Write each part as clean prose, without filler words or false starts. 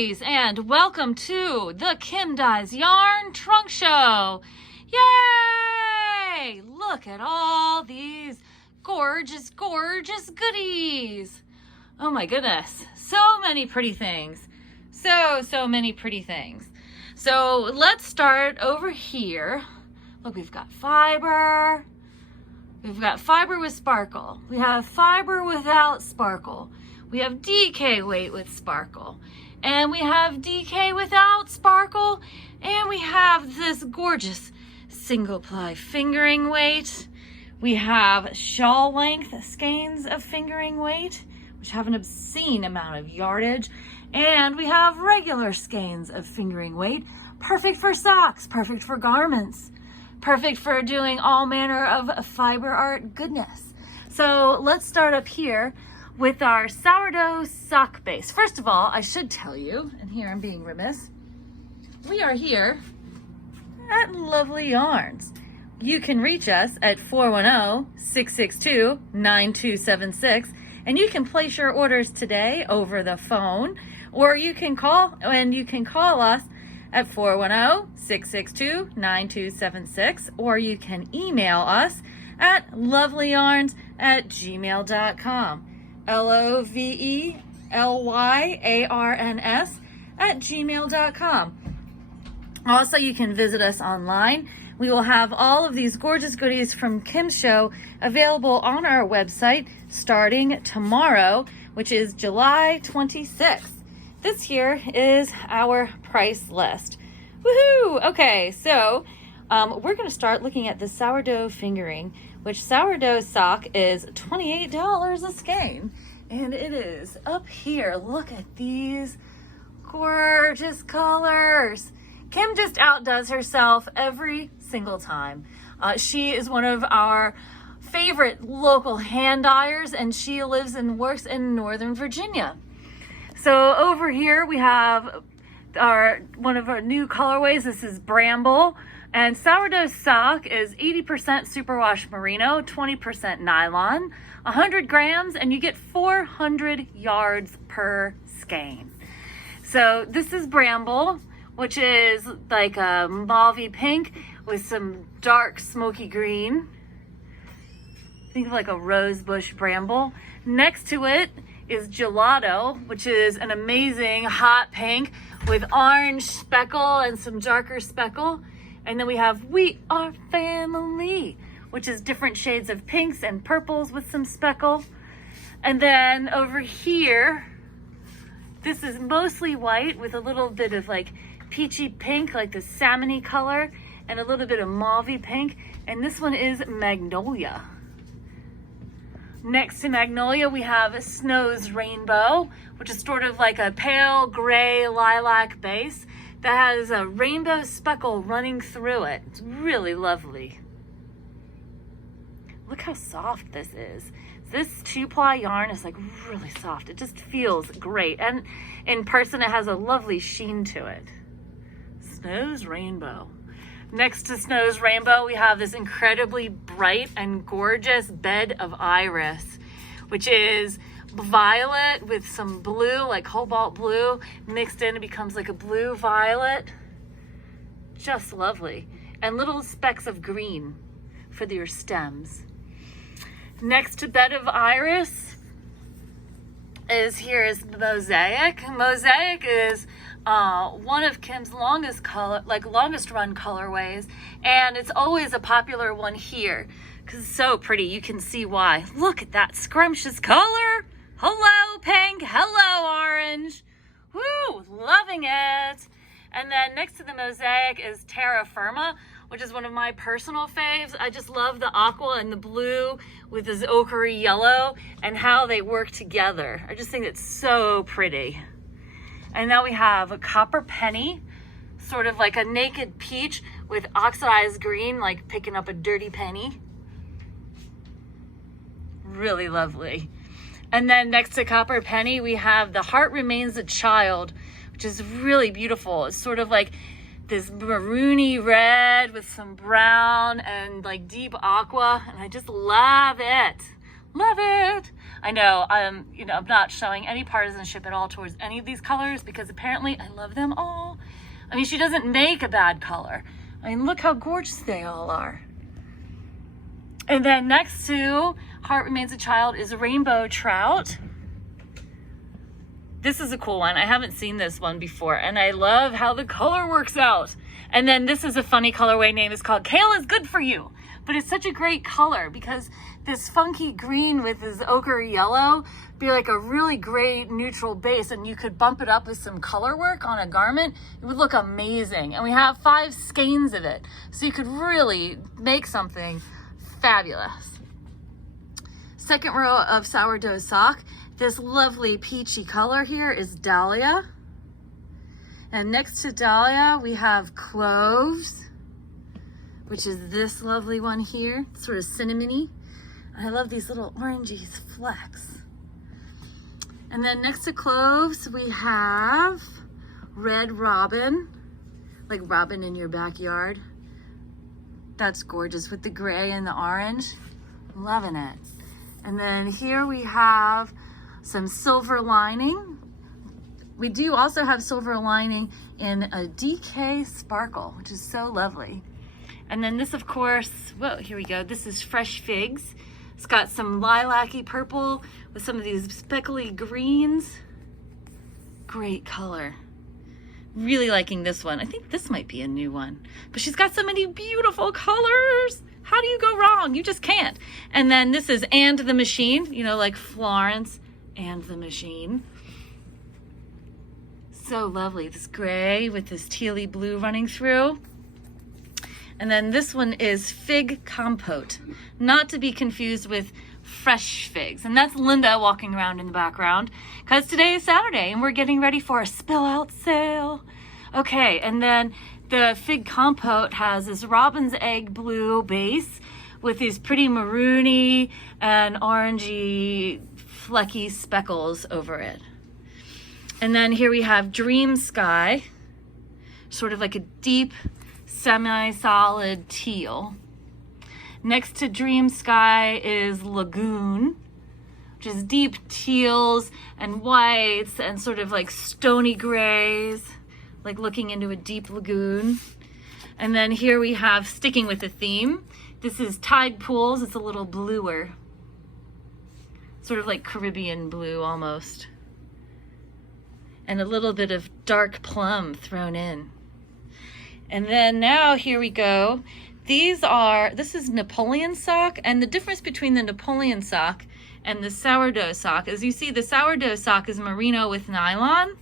ladies, and welcome to the Kim Dyes Yarn Trunk Show. Yay! Look at all these gorgeous, gorgeous goodies. Oh my goodness, so many pretty things. So many pretty things. So let's start over here. Look, we've got fiber. We've got fiber with sparkle. We have fiber without sparkle. We have DK weight with sparkle. And we have DK without sparkle. And we have this gorgeous single ply fingering weight. We have shawl length skeins of fingering weight, which have an obscene amount of yardage. And we have regular skeins of fingering weight, perfect for socks, perfect for garments, perfect for doing all manner of fiber art goodness. So let's start up here with our sourdough sock base. First of all, I should tell you, and here I'm being remiss, we are here at Lovely Yarns. You can reach us at 410-662-9276, and you can place your orders today over the phone, or you can call us at 410-662-9276, or you can email us at lovelyyarns@gmail.com. lovelyyarns@gmail.com. Also, you can visit us online. We will have all of these gorgeous goodies from Kim's show available on our website starting tomorrow, which is July 26th. This here is our price list. Woohoo! Okay, so we're going to start looking at the sourdough fingering, which sourdough sock is $28 a skein. And it is up here. Look at these gorgeous colors. Kim just outdoes herself every single time. She is one of our favorite local hand dyers, and she lives and works in Northern Virginia. So over here we have one of our new colorways. This is Bramble, and sourdough sock is 80% superwash merino, 20% nylon, 100 grams, and you get 400 yards per skein. So this is Bramble, which is like a mauvey pink with some dark smoky green. Think of like a rose bush bramble. Next to it is Gelato, which is an amazing hot pink with orange speckle and some darker speckle. And then we have We Are Family, which is different shades of pinks and purples with some speckle. And then over here, this is mostly white with a little bit of like peachy pink, like the salmony color, and a little bit of mauvey pink. And this one is Magnolia. Next to Magnolia, we have Snow's Rainbow, which is sort of like a pale gray lilac base that has a rainbow speckle running through it. It's really lovely. Look how soft this is. This 2-ply yarn is like really soft. It just feels great. And in person, it has a lovely sheen to it. Snow's Rainbow. Next to Snow's Rainbow, we have this incredibly bright and gorgeous Bed of Iris, which is violet with some blue, like cobalt blue, mixed in. It becomes like a blue violet. Just lovely. And little specks of green for your stems. Next to Bed of Iris is Mosaic. Mosaic is one of Kim's longest run colorways, and it's always a popular one here because it's so pretty. You can see why. Look at that scrumptious color. Hello pink, hello orange. Woo, loving it. And then next to the Mosaic is Terra Firma, which is one of my personal faves. I just love the aqua and the blue with this ochre yellow and how they work together. I just think it's so pretty. And now we have a Copper Penny, sort of like a naked peach with oxidized green, like picking up a dirty penny. Really lovely. And then next to Copper Penny, we have The Heart Remains a Child, which is really beautiful. It's sort of like this maroony red with some brown and like deep aqua, and I just love it. Love it. I know, I'm not showing any partisanship at all towards any of these colors because apparently I love them all. I mean, she doesn't make a bad color. I mean, look how gorgeous they all are. And then next to Heart Remains a Child is Rainbow Trout. This is a cool one. I haven't seen this one before, and I love how the color works out. And then this is a funny colorway name. It's called Kale is Good for You. But it's such a great color because this funky green with this ochre yellow be like a really great neutral base, and you could bump it up with some color work on a garment. It would look amazing. And we have 5 skeins of it, so you could really make something fabulous. Second row of sourdough sock. This lovely peachy color here is Dahlia. And next to Dahlia, we have Cloves, which is this lovely one here, sort of cinnamony. I love these little orangey flecks. And then next to Cloves, we have Red Robin, like robin in your backyard. That's gorgeous with the gray and the orange. Loving it. And then here we have some Silver Lining. We do also have Silver Lining in a DK Sparkle, which is so lovely. And then this, of course, whoa, here we go. This is Fresh Figs. It's got some lilac-y purple with some of these speckly greens. Great color. Really liking this one. I think this might be a new one, but she's got so many beautiful colors. How do you go wrong? You just can't. And then this is And the Machine, you know, like Florence and the Machine. So lovely. This gray with this tealy blue running through. And then this one is Fig Compote, not to be confused with Fresh Figs. And that's Linda walking around in the background because today is Saturday and we're getting ready for a spill out sale. Okay, and then the Fig Compote has this robin's egg blue base with these pretty maroony and orangey flecky speckles over it. And then here we have Dream Sky, sort of like a deep semi-solid teal. Next to Dream Sky is Lagoon, which is deep teals and whites and sort of like stony grays, like looking into a deep lagoon. And then here we have, sticking with the theme, this is Tide Pools. It's a little bluer, sort of like Caribbean blue almost. And a little bit of dark plum thrown in. And then now here we go. This is Napoleon Sock, and the difference between the Napoleon Sock and the sourdough sock is, you see the sourdough sock is merino with nylon,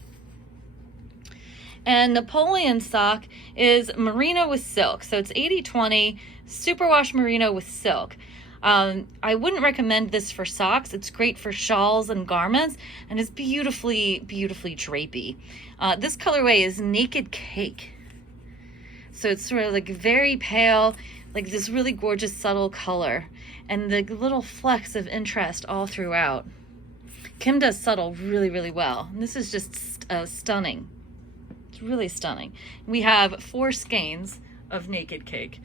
and Napoleon Sock is merino with silk. So it's 80-20 superwash merino with silk. I wouldn't recommend this for socks. It's great for shawls and garments, and it's beautifully, beautifully drapey. This colorway is Naked Cake. So it's sort of like very pale, like this really gorgeous subtle color, and the little flecks of interest all throughout. Kim does subtle really, really well. And this is just stunning. It's really stunning. We have 4 skeins of Naked Cake.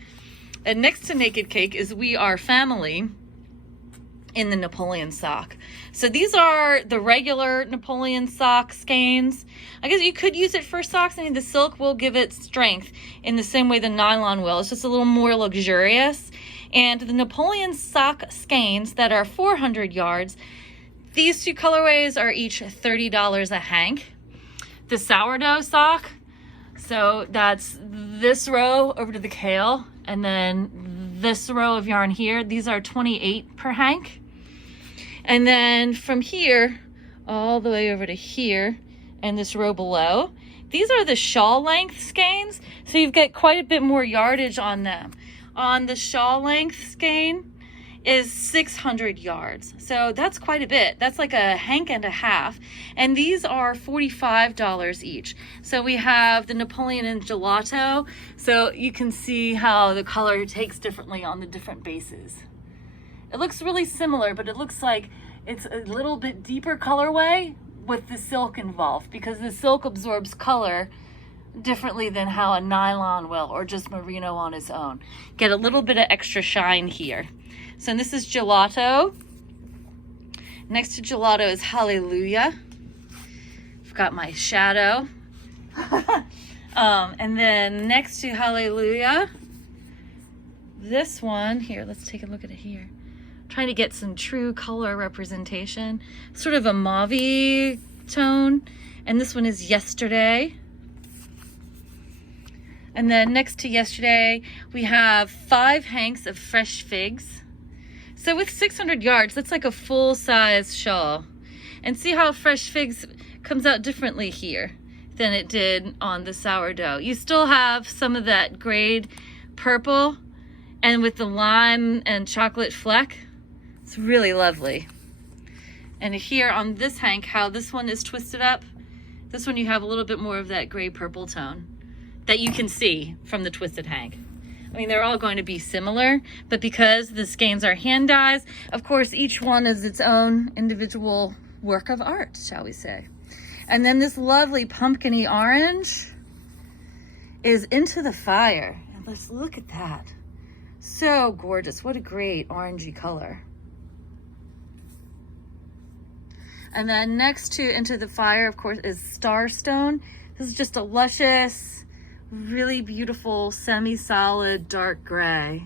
And next to Naked Cake is We Are Family in the Napoleon Sock. So these are the regular Napoleon Sock skeins. I guess you could use it for socks. I mean, the silk will give it strength in the same way the nylon will. It's just a little more luxurious. And the Napoleon Sock skeins that are 400 yards, these 2 colorways are each $30 a hank. The sourdough sock, so that's this row over to the kale, and then this row of yarn here, these are $28 per hank. And then from here all the way over to here and this row below, these are the shawl length skeins, so you've got quite a bit more yardage on them. On the shawl length skein is 600 yards, so that's quite a bit. That's like a hank and a half, and these are $45 each. So we have the Napoleon and Gelato, so you can see how the color takes differently on the different bases. It looks really similar, but it looks like it's a little bit deeper colorway with the silk involved, because the silk absorbs color differently than how a nylon will, or just merino on its own. Get a little bit of extra shine here. So this is Gelato. Next to gelato is Hallelujah. I've got my shadow. And then next to Hallelujah, this one here, let's take a look at it here. I'm trying to get some true color representation, sort of a mauve tone. And this one is Yesterday. And then next to Yesterday, we have 5 hanks of fresh figs. So with 600 yards, that's like a full-size shawl. And see how fresh figs comes out differently here than it did on the sourdough. You still have some of that grayed purple, and with the lime and chocolate fleck, it's really lovely. And here on this hank, how this one is twisted up, this one you have a little bit more of that gray purple tone that you can see from the twisted hank. I mean, they're all going to be similar, but because the skeins are hand dyes, of course, each one is its own individual work of art, shall we say. And then this lovely pumpkin-y orange is Into the Fire. And let's look at that. So gorgeous. What a great orangey color. And then next to Into the Fire, of course, is Starstone. This is just a luscious, really beautiful, semi-solid dark gray.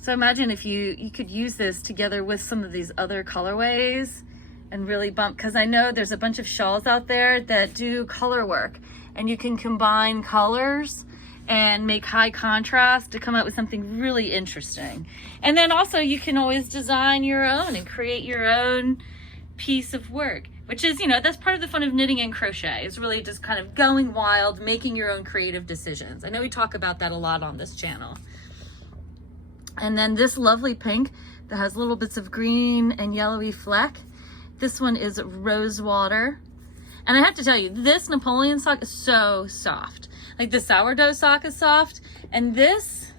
So imagine if you could use this together with some of these other colorways and really bump, because I know there's a bunch of shawls out there that do color work, and you can combine colors and make high contrast to come up with something really interesting. And then also you can always design your own and create your own piece of work, which is, you know, that's part of the fun of knitting and crochet, is really just kind of going wild, making your own creative decisions. I know we talk about that a lot on this channel. And then this lovely pink that has little bits of green and yellowy fleck. This one is Rosewater. And I have to tell you, this Napoleon sock is so soft. Like the sourdough sock is soft, and this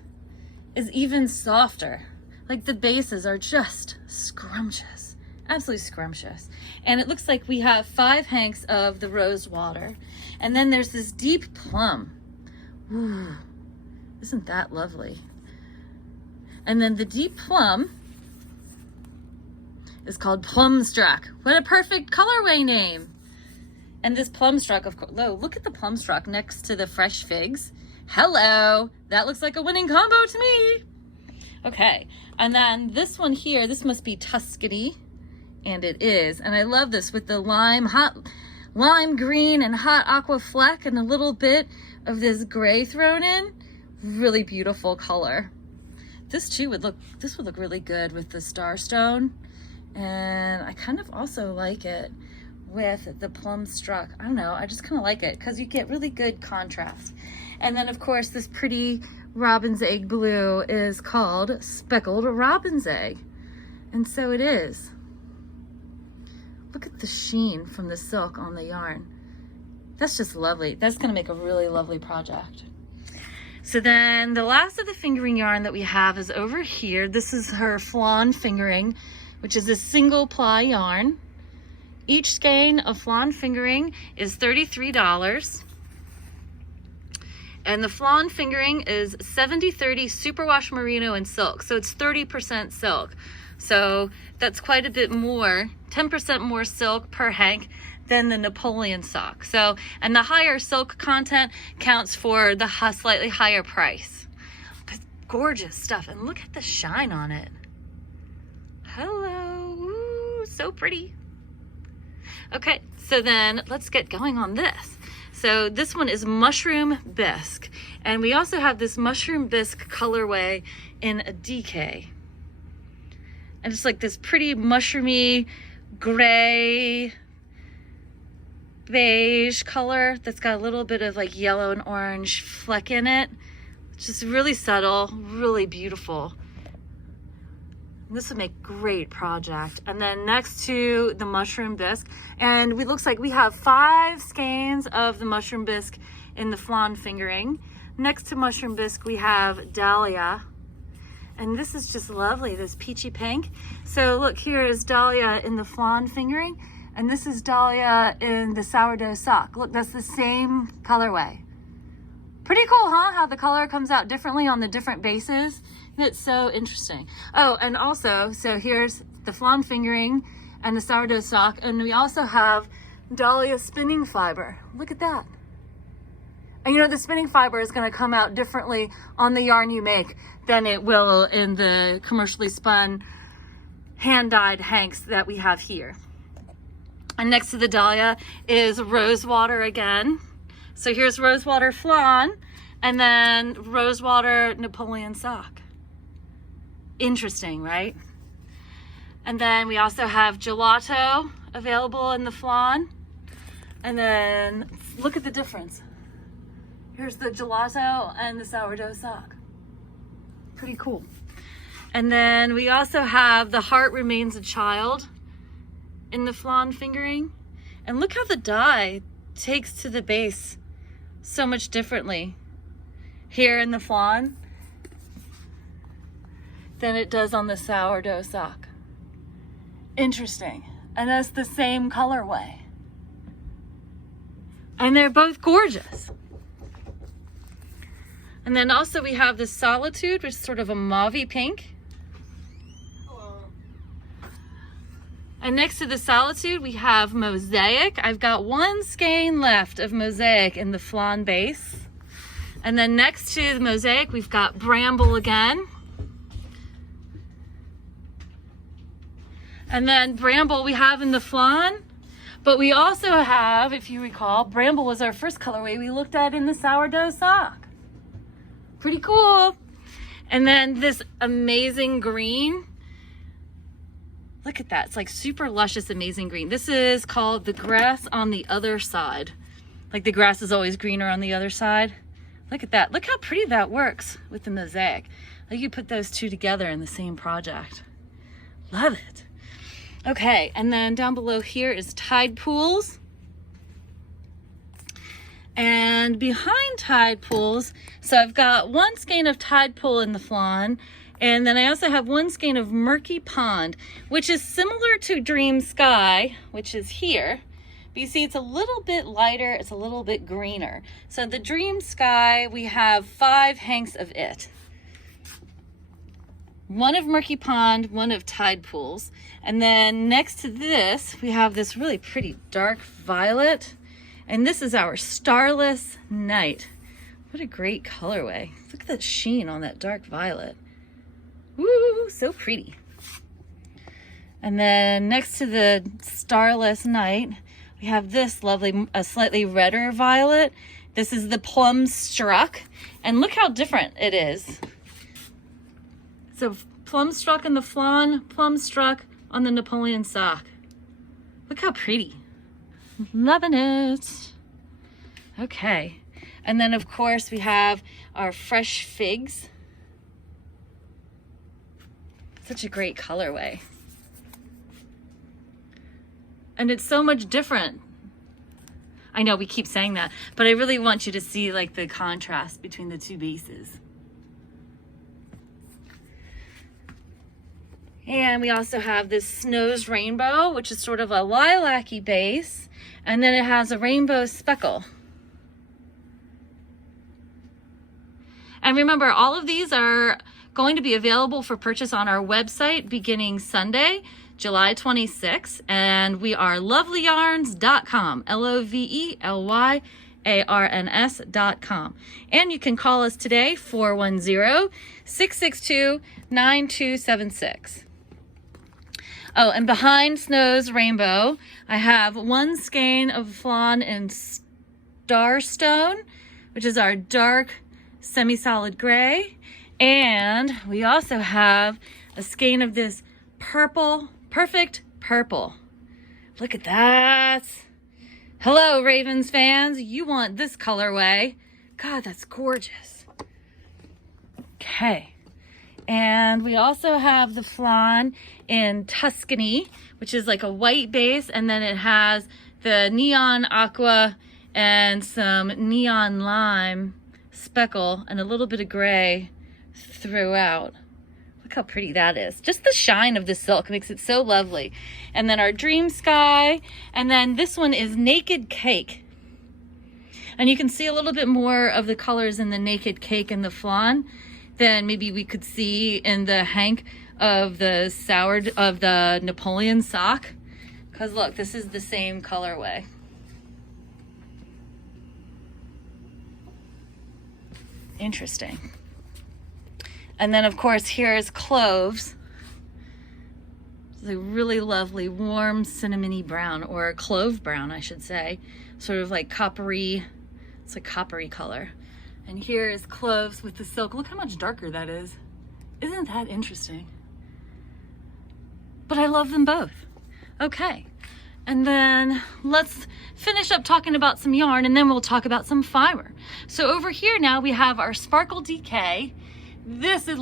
is even softer. Like the bases are just scrumptious, absolutely scrumptious. And it looks like we have 5 hanks of the Rosewater. And then there's this deep plum. Ooh, isn't that lovely? And then the deep plum is called Plumstruck. What a perfect colorway name. And this Plumstruck, of course, oh, look at the Plumstruck next to the fresh figs. Hello, that looks like a winning combo to me. Okay, and then this one here, this must be Tuscany, and it is. And I love this with the hot lime green and hot aqua fleck and a little bit of this gray thrown in. Really beautiful color. This too would look really good with the Starstone. And I kind of also like it with the Plumstruck. I don't know, I just kind of like it because you get really good contrast. And then of course this pretty robin's egg blue is called Speckled Robin's Egg. And so it is. Look at the sheen from the silk on the yarn. That's just lovely. That's gonna make a really lovely project. So then the last of the fingering yarn that we have is over here. This is her Flan Fingering, which is a single ply yarn. Each skein of Flan Fingering is $33. And the Flan Fingering is 70/30 superwash merino and silk. So it's 30% silk. So that's quite a bit more, 10% more silk per hank than the Napoleon Sock. So, and the higher silk content counts for the slightly higher price. But gorgeous stuff. And look at the shine on it. Hello, ooh, so pretty. Okay, so then let's get going on this. So this one is Mushroom Bisque. And we also have this Mushroom Bisque colorway in a DK. And it's like this pretty mushroomy, gray, beige color that's got a little bit of like yellow and orange fleck in it. It's just really subtle, really beautiful. This would make a great project. And then next to the Mushroom Bisque, and it looks like we have 5 skeins of the Mushroom Bisque in the Flan Fingering. Next to Mushroom Bisque, we have Dahlia. And this is just lovely, this peachy pink. So look, here is Dahlia in the Flan Fingering, and this is Dahlia in the Sourdough Sock. Look, that's the same colorway. Pretty cool, huh? How the color comes out differently on the different bases. That's so interesting. Oh, and also, so here's the Flan Fingering and the sourdough sock. And we also have Dahlia spinning fiber. Look at that. And you know, the spinning fiber is going to come out differently on the yarn you make than it will in the commercially spun hand-dyed hanks that we have here. And next to the Dahlia is Rosewater again. So here's Rosewater Flan, and then Rosewater Napoleon Sock. Interesting, right? And then we also have Gelato available in the Flan. And then look at the difference. Here's the Gelato and the sourdough sock. Pretty cool. And then we also have the Heart Remains a Child in the Flan Fingering. And look how the dye takes to the base so much differently here in the Flan than it does on the sourdough sock. Interesting. And that's the same colorway. And they're both gorgeous. And then also we have this Solitude, which is sort of a mauvey pink. And next to the Solitude, we have Mosaic. I've got one skein left of Mosaic in the Flan base. And then next to the Mosaic, we've got Bramble again. And then Bramble we have in the Flan. But we also have, if you recall, Bramble was our first colorway we looked at in the sourdough sock. Pretty cool. And then this amazing green. Look at that. It's like super luscious, amazing green. This is called the Grass on the Other Side. Like the grass is always greener on the other side. Look at that. Look how pretty that works with the Mosaic. Like you put those two together in the same project. Love it. Okay, and then down below here is Tide Pools. And behind Tide Pools, so I've got one skein of Tide Pool in the Flan, and then I also have one skein of Murky Pond, which is similar to Dream Sky, which is here. But you see it's a little bit lighter, it's a little bit greener. So the Dream Sky, we have 5 hanks of it. One of Murky Pond, one of Tide Pools. And then next to this, we have this really pretty dark violet. And this is our Starless Night. What a great colorway. Look at that sheen on that dark violet. Woo, so pretty. And then next to the Starless Night, we have this lovely, a slightly redder violet. This is the Plum Struck. And look how different it is. So Plum Struck in the Flan, Plum Struck on the Napoleon Sock. Look how pretty. Loving it. Okay. And then of course we have our Fresh Figs. Such a great colorway. And it's so much different. I know we keep saying that, but I really want you to see like the contrast between the two bases. And we also have this Snows Rainbow, which is sort of a lilac-y base, and then it has a rainbow speckle. And remember, all of these are going to be available for purchase on our website beginning Sunday, July 26th, and we are lovelyyarns.com, LOVELYARNS.com. And you can call us today, 410-662-9276. Oh, and behind Snows Rainbow, I have one skein of Flan in Starstone, which is our dark semi-solid gray. And we also have a skein of this purple, perfect purple. Look at that. Hello, Ravens fans. You want this colorway. God, that's gorgeous. Okay. And we also have the Flan in Tuscany, which is like a white base, and then it has the neon aqua and some neon lime speckle and a little bit of gray throughout. Look how pretty that is. Just the shine of the silk makes it so lovely. And then our Dream Sky, and then this one is Naked Cake. And you can see a little bit more of the colors in the Naked Cake in the Flan than maybe we could see in the hank of the Napoleon Sock. Because look, this is the same colorway. Interesting. And then of course here's cloves. It's a really lovely warm cinnamony brown, or clove brown I should say. Sort of like coppery, it's a coppery color. And here is cloves with the silk. Look how much darker that is. Isn't that interesting? But I love them both. Okay, and then let's finish up talking about some yarn, and then we'll talk about some fiber. So over here now we have our Sparkle DK. This is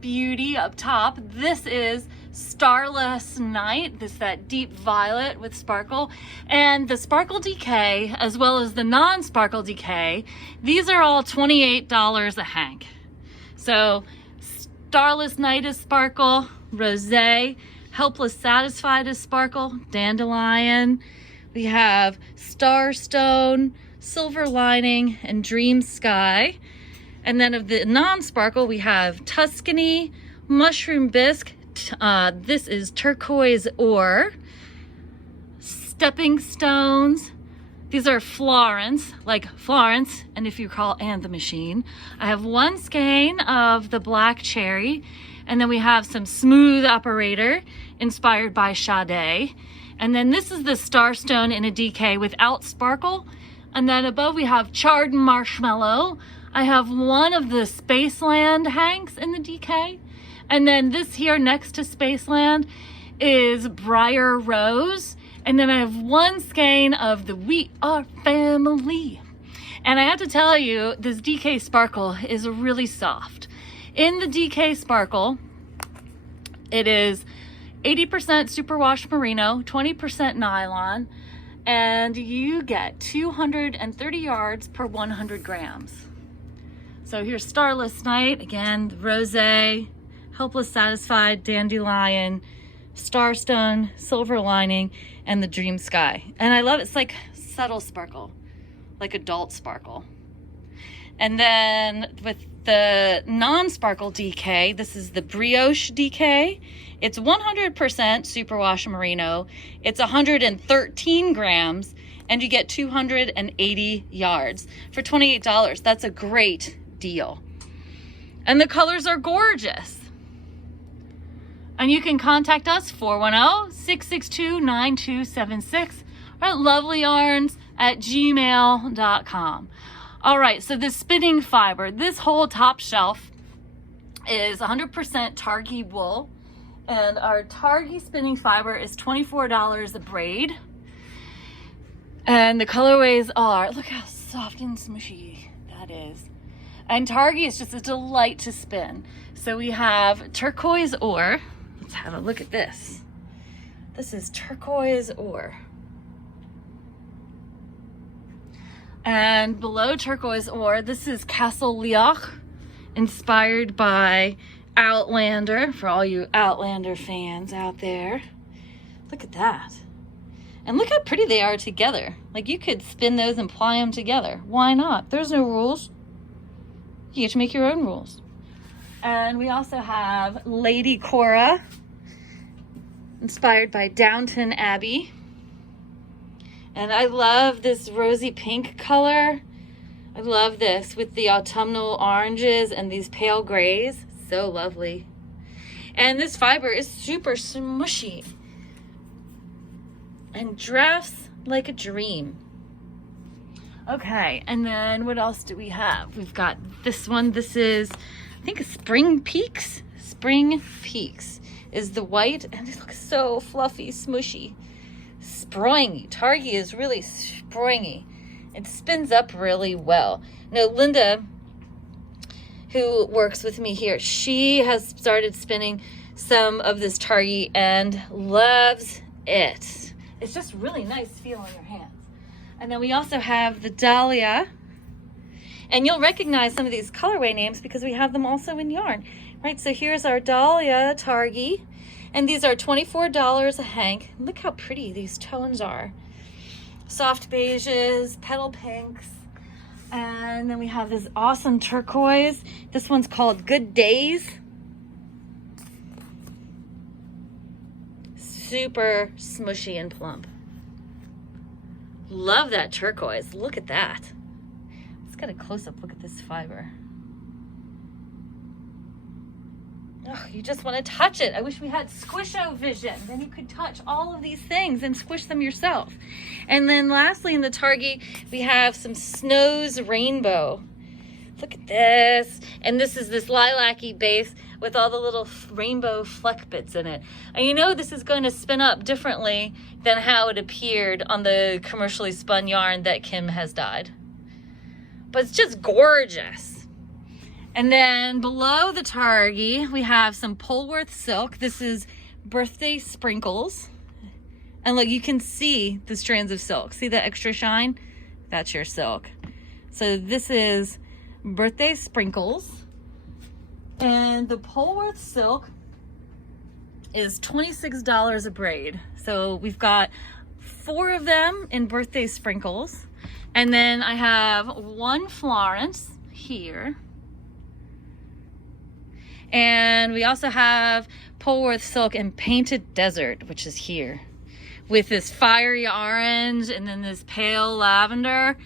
beauty up top. This is Starless Night, that deep violet with sparkle, and the Sparkle DK as well as the non-Sparkle DK. These are all $28 a hank. So Starless Night is sparkle, Rosé, Helpless Satisfied is sparkle, Dandelion. We have Starstone, Silver Lining, and Dream Sky. And then of the non-sparkle, we have Tuscany, Mushroom Bisque. This is Turquoise Ore, Stepping Stones. These are Florence, like Florence, and if you call and the machine. I have one skein of the Black Cherry, and then we have some Smooth Operator, inspired by Sade. And then this is the Starstone in a DK without sparkle. And then above we have Charred Marshmallow. I have one of the Spaceland hanks in the DK. And then this here next to Spaceland is Briar Rose. And then I have one skein of the We Are Family. And I have to tell you, this DK Sparkle is really soft. In the DK Sparkle, it is 80% superwash merino, 20% nylon, and you get 230 yards per 100 grams. So here's Starless Night, again, the Rosé, Helpless Satisfied, Dandelion, Starstone, Silver Lining, and the Dream Sky. And I love it. It's like subtle sparkle, like adult sparkle. And then with the non-sparkle DK, this is the Brioche DK. It's 100% superwash merino. It's 113 grams, and you get 280 yards for $28. That's a great deal. And the colors are gorgeous. And you can contact us 410-662-9276 or at lovelyyarns@gmail.com. All right, so the spinning fiber, this whole top shelf is 100% Targhee wool, and our Targhee spinning fiber is $24 a braid. And the colorways are, look how soft and smushy that is. And Targhee is just a delight to spin. So we have Turquoise Ore. Let's have a look at this. This is Turquoise Ore. And below Turquoise Ore, this is Castle Leoch, inspired by Outlander, for all you Outlander fans out there. Look at that. And look how pretty they are together. Like, you could spin those and ply them together. Why not? There's no rules. You get to make your own rules. And we also have Lady Cora, inspired by Downton Abbey. And I love this rosy pink color. I love this with the autumnal oranges and these pale grays. So lovely. And this fiber is super smushy and drafts like a dream. Okay, and then what else do we have? We've got this one. This is, I think, Spring Peaks. Spring Peaks is the white, and it looks so fluffy, smushy. Springy. Targhee is really springy. It spins up really well. Now, Linda, who works with me here, she has started spinning some of this Targhee and loves it. It's just really nice feel on your hands. And then we also have the Dahlia. And you'll recognize some of these colorway names because we have them also in yarn. Right, so here's our Dahlia Targhee. And these are $24 a hank. Look how pretty these tones are. Soft beiges, petal pinks. And then we have this awesome turquoise. This one's called Good Days. super smushy and plump. Love that turquoise. Look at that. Let's get a close-up look at this fiber. Oh, you just want to touch it. I wish we had squish-o-vision. Then you could touch all of these things and squish them yourself. And then lastly in the Target, we have some Snows Rainbow. Look at this. And this is this lilac-y base with all the little rainbow fleck bits in it. And you know this is going to spin up differently than how it appeared on the commercially spun yarn that Kim has dyed. But it's just gorgeous. And then below the Targi, we have some Polworth silk. This is Birthday Sprinkles. And look, you can see the strands of silk. See the extra shine? That's your silk. So this is Birthday Sprinkles. And the Polworth silk is $26 a braid. So we've got 4 of them in Birthday Sprinkles. And then I have 1 Florence here. And we also have Polworth silk in Painted Desert, which is here, with this fiery orange and then this pale lavender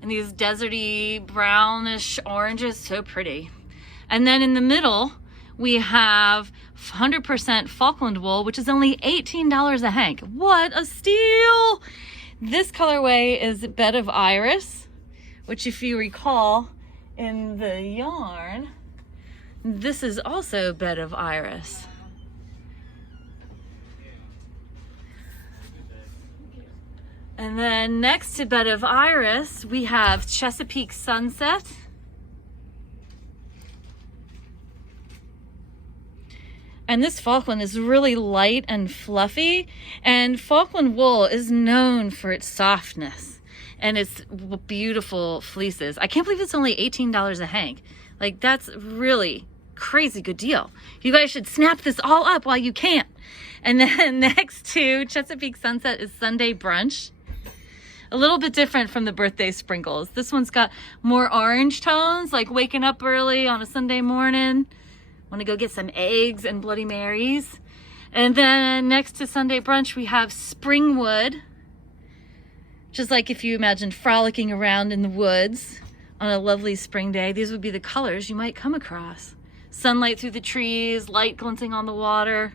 and these deserty brownish oranges. So pretty. And then in the middle, we have 100% Falkland wool, which is only $18 a hank. What a steal! This colorway is Bed of Iris, which if you recall in the yarn, this is also Bed of Iris. And then next to Bed of Iris, we have Chesapeake Sunset. And this Falkland is really light and fluffy. And Falkland wool is known for its softness and its beautiful fleeces. I can't believe it's only $18 a hank. Like, that's really crazy good deal. You guys should snap this all up while you can. And then next to Chesapeake Sunset is Sunday Brunch. A little bit different from the Birthday Sprinkles. This one's got more orange tones, like waking up early on a Sunday morning. Want to go get some eggs and Bloody Marys. And then next to Sunday Brunch, we have Springwood. Just like if you imagine frolicking around in the woods on a lovely spring day, these would be the colors you might come across. Sunlight through the trees, light glinting on the water.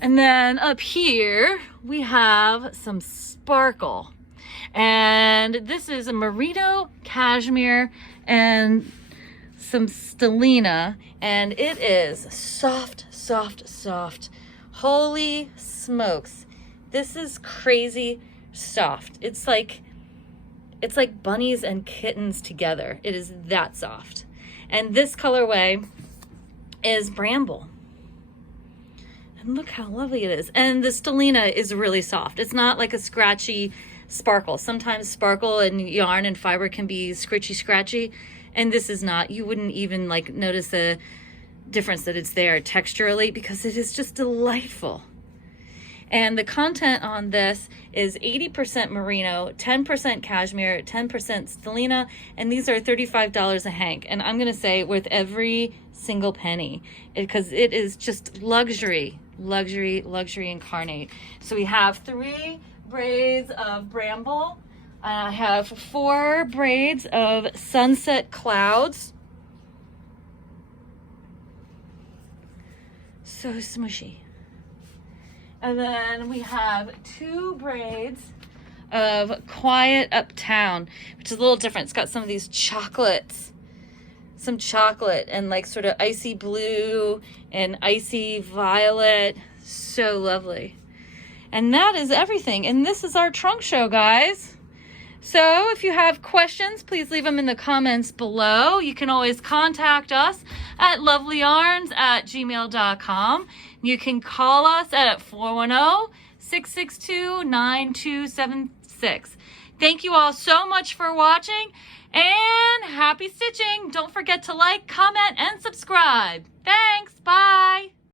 And then up here, we have some sparkle. And this is a merino, cashmere, and some stellina. And it is soft, soft, soft. Holy smokes. This is crazy soft. It's like bunnies and kittens together. It is that soft. And this colorway is Bramble. And look how lovely it is. And the stellina is really soft. It's not like a scratchy sparkle. Sometimes sparkle and yarn and fiber can be scratchy. And this is not. You wouldn't even like notice the difference that it's there texturally because it is just delightful. And the content on this is 80% merino, 10% cashmere, 10% stellina, and these are $35 a hank. And I'm going to say worth every single penny because it is just luxury, luxury, luxury incarnate. So we have 3 braids of Bramble. I have 4 braids of Sunset Clouds. So smushy. And then we have 2 braids of Quiet Uptown, which is a little different. It's got some of these chocolates, some chocolate and like sort of icy blue and icy violet. So lovely. And that is everything. And this is our trunk show, guys. So if you have questions, please leave them in the comments below. You can always contact us at lovelyyarns@gmail.com. You can call us at 410-662-9276. Thank you all so much for watching and happy stitching. Don't forget to like, comment, and subscribe. Thanks. Bye.